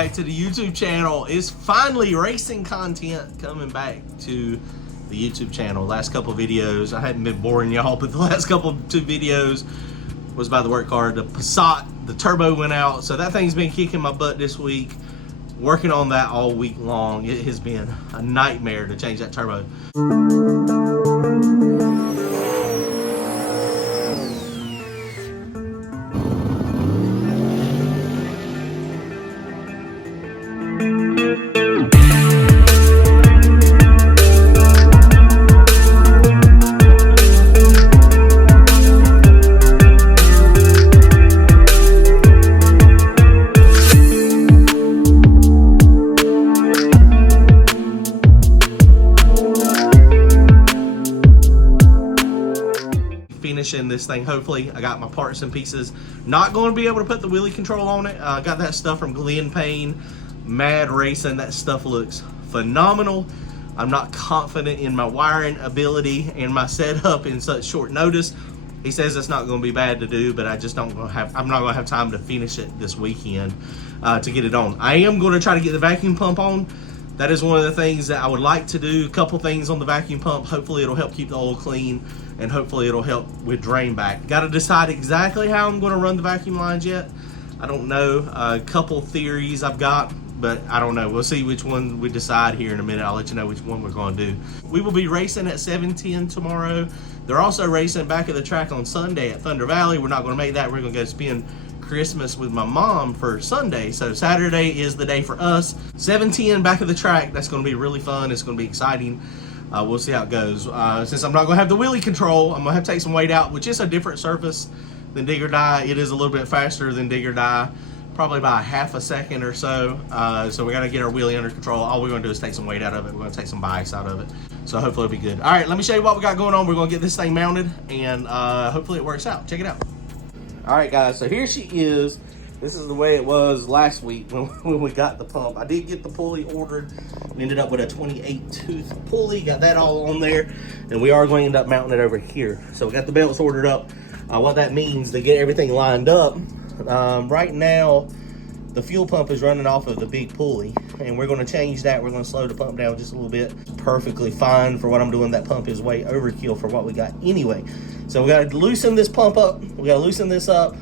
back to the YouTube channel. It's finally racing content coming back to the YouTube channel. Last couple videos, I hadn't been boring y'all, but the last two videos was by the work car. The Passat, the turbo went out, so that thing's been kicking my butt this week. Working on that all week long. It has been a nightmare to change that turbo. Finishing this thing, hopefully. I got my parts and pieces. Not going to be able to put the wheelie control on it. I got that stuff from Glenn Payne, Mad Racing. That stuff looks phenomenal. I'm not confident in my wiring ability and my setup in such short notice. He says it's not going to be bad to do, but I just I'm not going to have time to finish it this weekend to get it on. I am going to try to get the vacuum pump on. That is one of the things that I would like to do. A couple things on the vacuum pump. Hopefully it'll help keep the oil clean, and hopefully it'll help with drain back. Got to decide exactly how I'm going to run the vacuum lines yet. I don't know. A couple theories I've got, but I don't know. We'll see which one we decide here in a minute. I'll let you know which one we're going to do. We will be racing at 710 tomorrow. They're also racing back at the track on Sunday at Thunder Valley. We're not going to make that. We're going to go spend Christmas with my mom for Sunday. So Saturday is the day for us. 710 back at the track. That's going to be really fun. It's going to be exciting. We'll see how it goes. Since I'm not going to have the wheelie control, I'm going to have to take some weight out, which is a different surface than dig or die. It is a little bit faster than dig or die, probably by half a second or so. So we got to get our wheelie under control. All we're going to do is take some weight out of it. We're going to take some bias out of it. So hopefully it'll be good. All right, let me show you what we got going on. We're going to get this thing mounted, and hopefully it works out. Check it out. All right, guys, so here she is. This is the way it was last week when we got the pump. I did get the pulley ordered. We ended up with a 28 tooth pulley. Got that all on there, and we are going to end up mounting it over here. So we got the belts ordered up. What that means, to get everything lined up, right now the fuel pump is running off of the big pulley, and we're going to change that. We're going to slow the pump down just a little bit. Perfectly fine for what I'm doing. That pump is way overkill for what we got anyway. So we got to loosen this pump up. We got to loosen this up.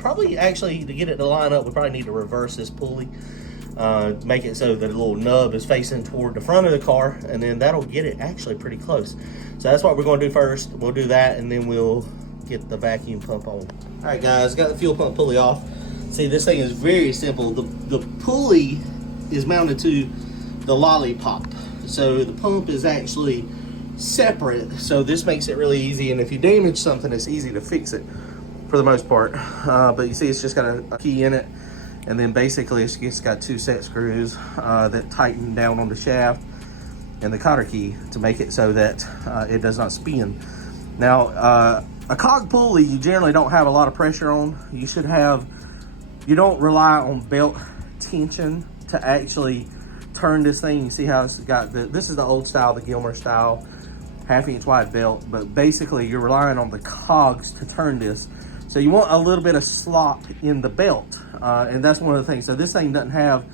Probably actually, to get it to line up, we probably need to reverse this pulley. Make it so that the little nub is facing toward the front of the car, and then that'll get it actually pretty close. So that's what we're going to do first. We'll do that, and then we'll get the vacuum pump on. All right, guys, got the fuel pump pulley off. See, this thing is very simple. The pulley is mounted to the lollipop. So the pump is actually separate. So this makes it really easy. And if you damage something, it's easy to fix it for the most part. But you see, it's just got a key in it. And then basically it's just got two set screws that tighten down on the shaft and the cotter key to make it so that it does not spin. Now, a cog pulley, you generally don't have a lot of pressure on. You don't rely on belt tension to actually turn this thing. You see how it's got this is the old style, the Gilmer style, 1/2 inch wide belt, but basically you're relying on the cogs to turn this. So you want a little bit of slop in the belt, and that's one of the things. So this thing doesn't have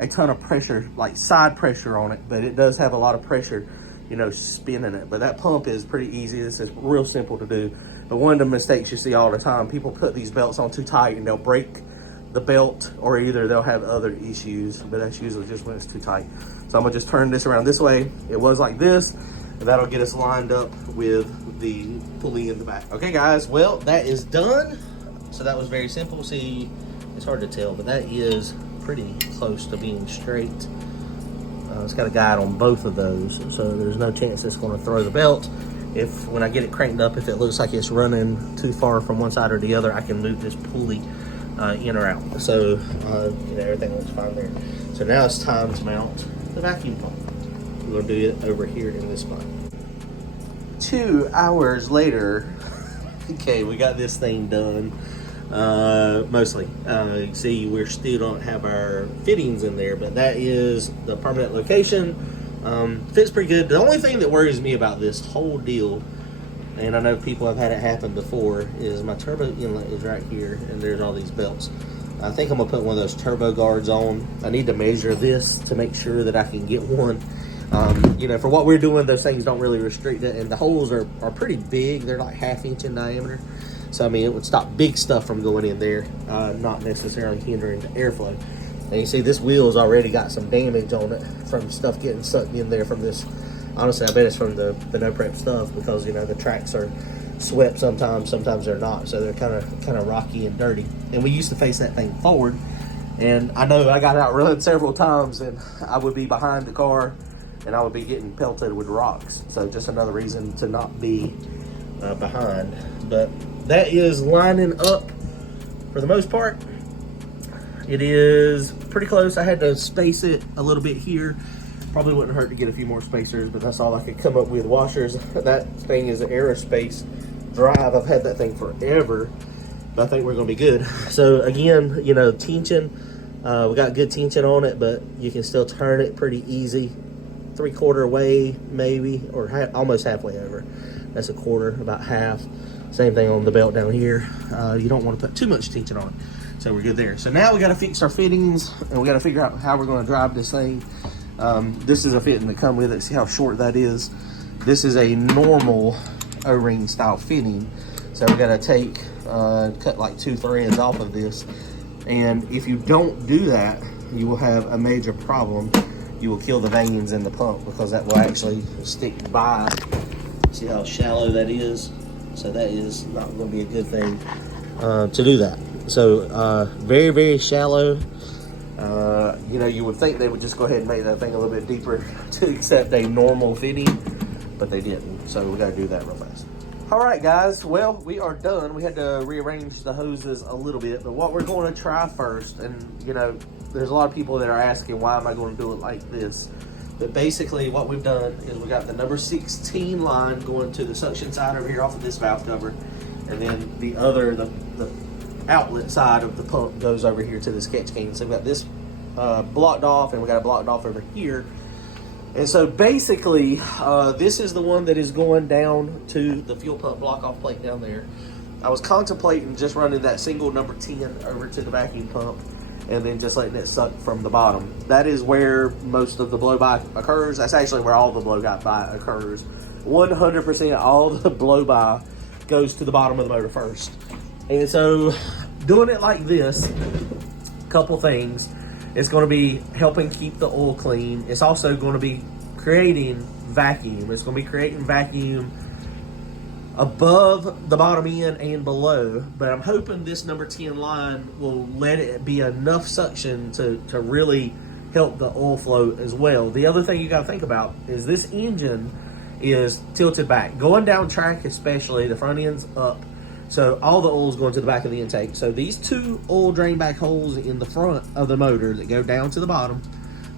a ton of pressure, like side pressure on it, but it does have a lot of pressure, you know, spinning it. But that pump is pretty easy. This is real simple to do. But one of the mistakes you see all the time, people put these belts on too tight and they'll break the belt, or either they'll have other issues, but that's usually just when it's too tight. So I'm gonna just turn this around this way. It was like this, and that'll get us lined up with the pulley in the back. Okay, guys, well, that is done. So that was very simple. See, it's hard to tell, but that is pretty close to being straight. It's got a guide on both of those, so there's no chance it's going to throw the belt. When I get it cranked up, if it looks like it's running too far from one side or the other, I can move this pulley in or out. So everything looks fine there. So now it's time to mount the vacuum pump. We're going to do it over here in this spot. 2 hours later, okay, we got this thing done. Mostly. You see, we still don't have our fittings in there, but that is the permanent location. Fits pretty good. The only thing that worries me about this whole deal, and I know people have had it happen before, is my turbo inlet is right here, and there's all these belts. I think I'm gonna put one of those turbo guards on. I need to measure this to make sure that I can get one. You know, for what we're doing, those things don't really restrict it, and the holes are pretty big. They're like 1/2 inch in diameter. So, I mean, it would stop big stuff from going in there, not necessarily hindering the airflow. And you see this wheel's already got some damage on it from stuff getting sucked in there from this. Honestly, I bet it's from the no prep stuff, because, you know, the tracks are swept sometimes they're not. So they're kind of rocky and dirty. And we used to face that thing forward. And I know I got outrun several times, and I would be behind the car and I would be getting pelted with rocks. So just another reason to not be behind. But that is lining up for the most part. It is pretty close. I had to space it a little bit here. Probably wouldn't hurt to get a few more spacers, but that's all I could come up with. Washers. That thing is an aerospace drive. I've had that thing forever, but I think we're gonna be good. So again, you know, tension, we got good tension on it, but you can still turn it pretty easy. 3/4 way maybe, or almost halfway over. That's a quarter, about half. Same thing on the belt down here. You don't want to put too much tension on it, so we're good there. So now we got to fix our fittings, and we got to figure out how we're going to drive this thing. This is a fitting to come with it. See how short that is? This is a normal O-ring style fitting, so we got to take cut like 2 threads off of this. And if you don't do that, you will have a major problem. You will kill the vanes in the pump, because that will actually stick by. See how shallow that is? So that is not going to be a good thing to do that. So very, very shallow. You know, you would think they would just go ahead and make that thing a little bit deeper to accept a normal fitting, but they didn't. So we got to do that real fast. All right, guys. Well, we are done. We had to rearrange the hoses a little bit, but what we're going to try first, and you know, there's a lot of people that are asking, why am I going to do it like this? But basically what we've done is we got the number 16 line going to the suction side over here off of this valve cover, and then the other, the outlet side of the pump goes over here to this catch can. So we've got this blocked off, and we got it blocked off over here. And so basically, this is the one that is going down to the fuel pump block-off plate down there. I was contemplating just running that single number 10 over to the vacuum pump, and then just letting it suck from the bottom. That is where most of the blow-by occurs. That's actually where all the blow-by occurs. 100% all the blow-by goes to the bottom of the motor first. And so doing it like this, couple things. It's going to be helping keep the oil clean. It's also going to be creating vacuum. It's going to be creating vacuum above the bottom end and below, but I'm hoping this number 10 line will let it be enough suction to really help the oil flow as well. The other thing you got to think about is this engine is tilted back. Going down track especially, the front end's up, so all the oil is going to the back of the intake. So these 2 oil drain back holes in the front of the motor that go down to the bottom,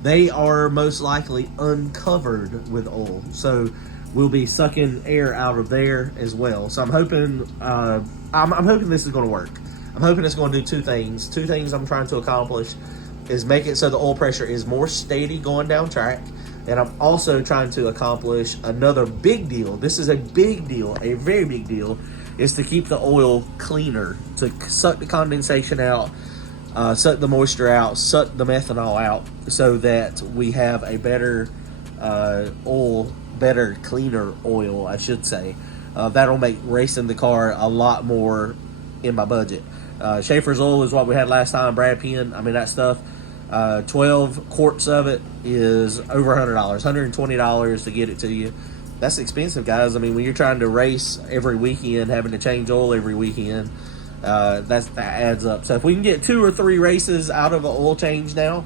they are most likely uncovered with oil. So we'll be sucking air out of there as well. So I'm hoping I'm hoping this is going to work. I'm hoping it's going to do 2 things. 2 things I'm trying to accomplish is make it so the oil pressure is more steady going down track. And I'm also trying to accomplish another big deal. This is a big deal, a very big deal, is to keep the oil cleaner, to suck the condensation out, suck the moisture out, suck the methanol out, so that we have a better better, cleaner oil, I should say. That'll make racing the car a lot more in my budget. Schaefer's oil is what we had last time, Brad Penn. I mean, that stuff, 12 quarts of it is over $100, $120 to get it to you. That's expensive, guys. I mean, when you're trying to race every weekend, having to change oil every weekend, that adds up. So if we can get 2 or 3 races out of an oil change now,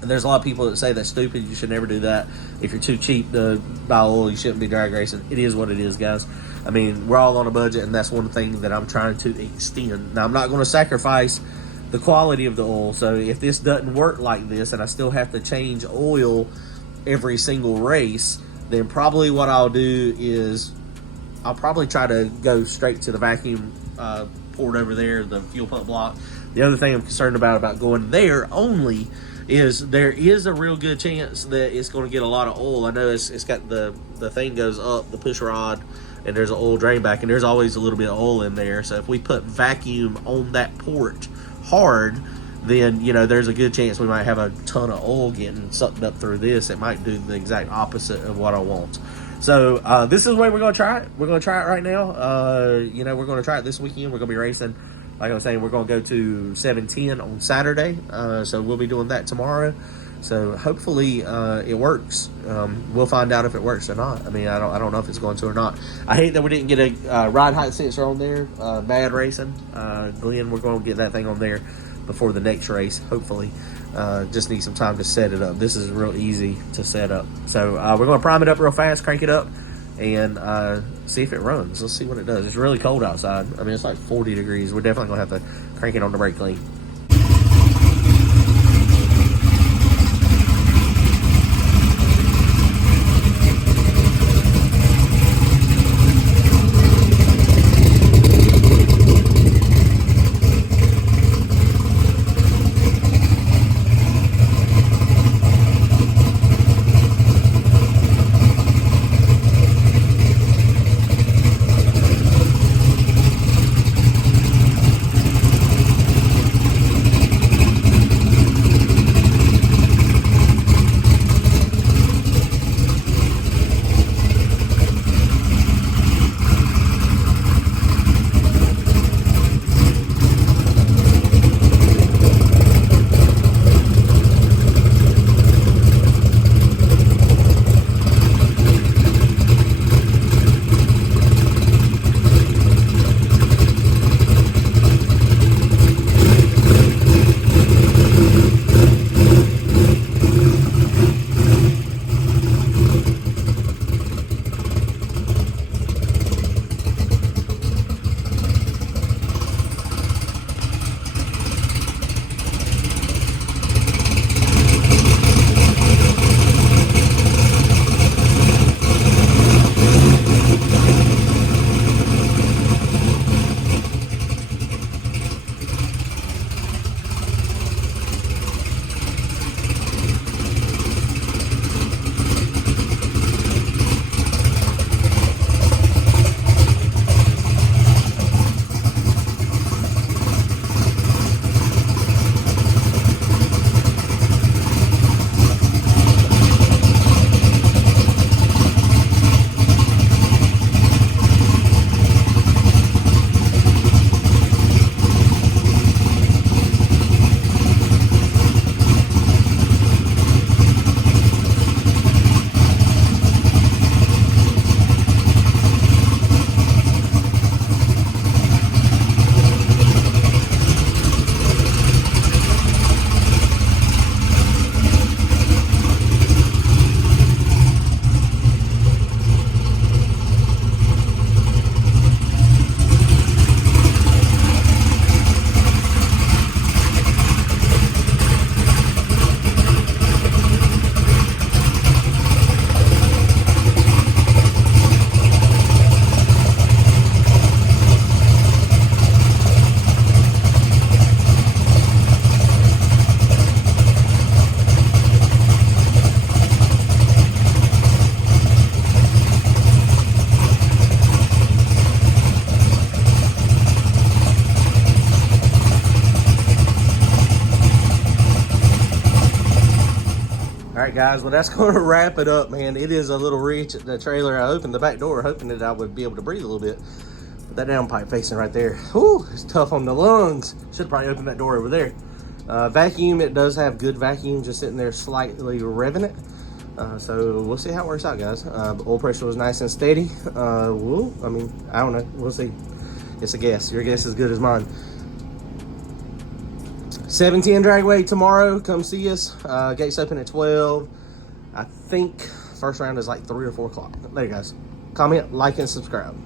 and there's a lot of people that say that's stupid, you should never do that. If you're too cheap to buy oil, you shouldn't be drag racing. It is what it is, guys. I mean, we're all on a budget, and that's one thing that I'm trying to extend. Now, I'm not going to sacrifice the quality of the oil. So if this doesn't work like this, and I still have to change oil every single race, then probably what I'll do is I'll probably try to go straight to the vacuum port over there, the fuel pump block. The other thing I'm concerned about going there only is there is a real good chance that it's going to get a lot of oil. I know it's got the thing goes up, the push rod, and there's an oil drain back, and there's always a little bit of oil in there. So if we put vacuum on that port hard, then, you know, there's a good chance we might have a ton of oil getting sucked up through this. It might do the exact opposite of what I want. So this is the way we're going to try it. We're going to try it right now. You know, we're going to try it this weekend. We're going to be racing. Like I was saying, we're going to go to 710 on Saturday. So we'll be doing that tomorrow. So hopefully it works. We'll find out if it works or not. I mean, I don't know if it's going to or not. I hate that we didn't get a ride height sensor on there. Mad Racing. Glenn, we're going to get that thing on there before the next race, hopefully. Just need some time to set it up. This is real easy to set up. So we're going to prime it up real fast, crank it up, and see if it runs. Let's see what it does. It's really cold outside. I mean, it's like 40 degrees. We're definitely going to have to crank it on the brake clean. All right, guys, well, that's going to wrap it up, man. It is a little rich at the trailer. I opened the back door hoping that I would be able to breathe a little bit. But that downpipe facing right there, whew, it's tough on the lungs. Should probably open that door over there. Vacuum, it does have good vacuum, just sitting there slightly revving it. So we'll see how it works out, guys. Oil pressure was nice and steady. I mean, I don't know. We'll see. It's a guess. Your guess is as good as mine. 710 dragway tomorrow. Come see us. Gates open at 12. I think first round is like 3 or 4 o'clock. There you guys. Comment, like, and subscribe.